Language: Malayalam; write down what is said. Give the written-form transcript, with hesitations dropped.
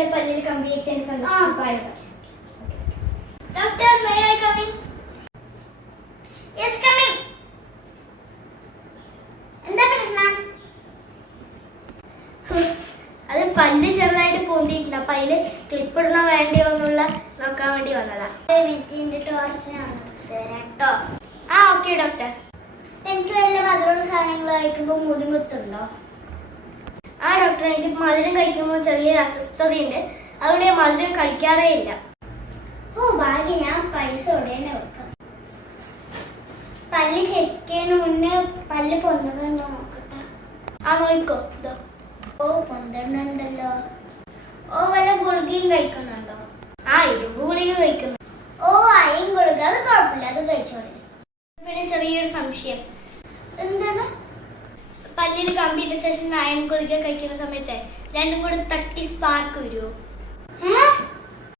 തന്നെ പല്ലിൽ കമ്പി വെച്ചതിന് സന്തോഷം. പായസം. Doctor, may I come in? Yes, come in. എന്താ പ്രശ്നം? അത് പല്ല് ചെറുതായിട്ട് പൊന്തിയിട്ടില്ല. അപ്പൊ അതില് ക്ലിപ്പ് ഇടണോ വേണ്ടിയോ എന്നുള്ള നോക്കാൻ വേണ്ടി വന്നതാ. ടോർച്ച് കേട്ടോ. ആ, ഓക്കെ ഡോക്ടർ. എനിക്ക് വല്ല മധുരമുള്ള സാധനങ്ങൾ കഴിക്കുമ്പോൾ മുതുമുത്തുണ്ടോ? ആ ഡോക്ടർ, എനിക്ക് മധുരം കഴിക്കുമ്പോൾ ചെറിയൊരു അസ്വസ്ഥതയുണ്ട്. അതുകൊണ്ട് ഞാൻ മധുരം കഴിക്കാറേ ഇല്ല. ഓ ഭാഗ്യം, ഞാൻ പൈസ ഉടനെ വെക്കാം. പല്ല് ചെക്കിന് മുന്നേ പല്ല് പൊന്തണോ നോക്കട്ടെ. ആ, നോക്കോ. ഇതോ. ഓ, പൊന്തണുണ്ടല്ലോ. ഓ, വല്ല ഗുളികയും കഴിക്കുന്നുണ്ടോ? ആ, ഇരുമ്പ് ഗുളിക കഴിക്കുന്നു. ഓ, അയൺ ഗുളിക. അത് കുഴപ്പമില്ല, അത് കഴിച്ചോളൂ. പിന്നെ ചെറിയൊരു സംശയം. എന്താണ്? പല്ലിൽ കമ്പിയിട്ട ശേഷം അയൺ ഗുളിക കഴിക്കുന്ന സമയത്ത് രണ്ടും കൂടെ തട്ടി സ്പാർക്ക് വരുമോ?